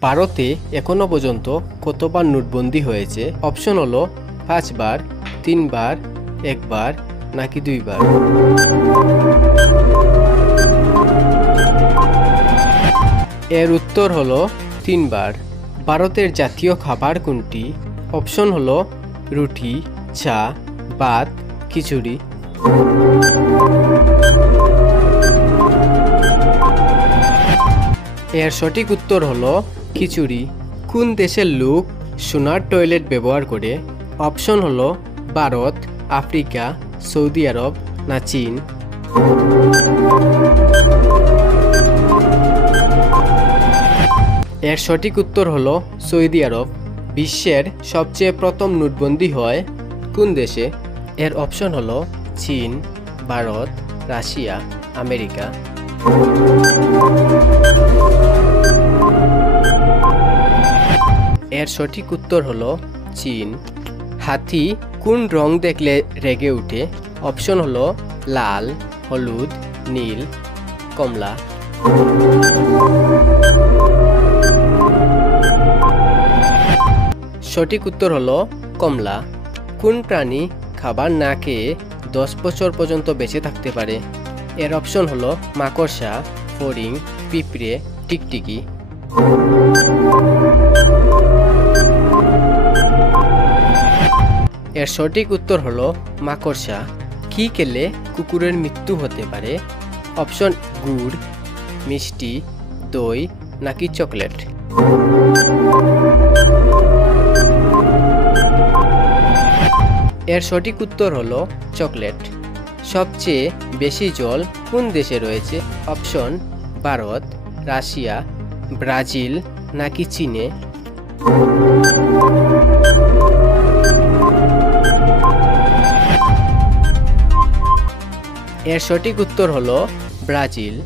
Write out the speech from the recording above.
ভারতে এখনো পর্যন্ত কতবার নোটবন্দি হয়েছে? অপশন হলো 5 বার, 3 বার, 1 বার নাকি 2 বার। এর উত্তর হলো 3 বার। ভারতের জাতীয় খাবার কোনটি? অপশন হলো রুটি, চা, ভাত, খিচুড়ি। এর সঠিক উত্তর হলো খিচুড়ি। কোন দেশের লোক সোনার টয়লেট ব্যবহার করে? অপশন হলো ভারত, আফ্রিকা, সৌদি আরব না চীন। এর সঠিক উত্তর হলো সৌদি আরব। বিশ্বের সবচেয়ে প্রথম নোটবন্দি হয় কোন দেশে? এর অপশন হলো চীন, ভারত, রাশিয়া, আমেরিকা। এর সঠিক উত্তর হলো চীন। হাতি কোন রং দেখলে রেগে ওঠে? অপশন হলো লাল, হলুদ, নীল, কমলা। সঠিক উত্তর হলো কমলা। কোন প্রাণী খাবার না খেয়ে 10 বছর পর্যন্ত বেঁচে থাকতে পারে? এর অপশন হলো মাকড়সা, ফড়িং, পিঁপড়ে, টিকটিকি। এর সঠিক উত্তর হলো মাকড়সা। কি খেলে কুকুরের মৃত্যু হতে পারে? অপশন গুড়, মিষ্টি, দই নাকি চকলেট। এর সঠিক উত্তর হলো চকলেট। সবচেয়ে বেশি জল কোন দেশে রয়েছে? অপশন ভারত, রাশিয়া, ব্রাজিল নাকি চীনে। এর সঠিক উত্তর হলো ব্রাজিল।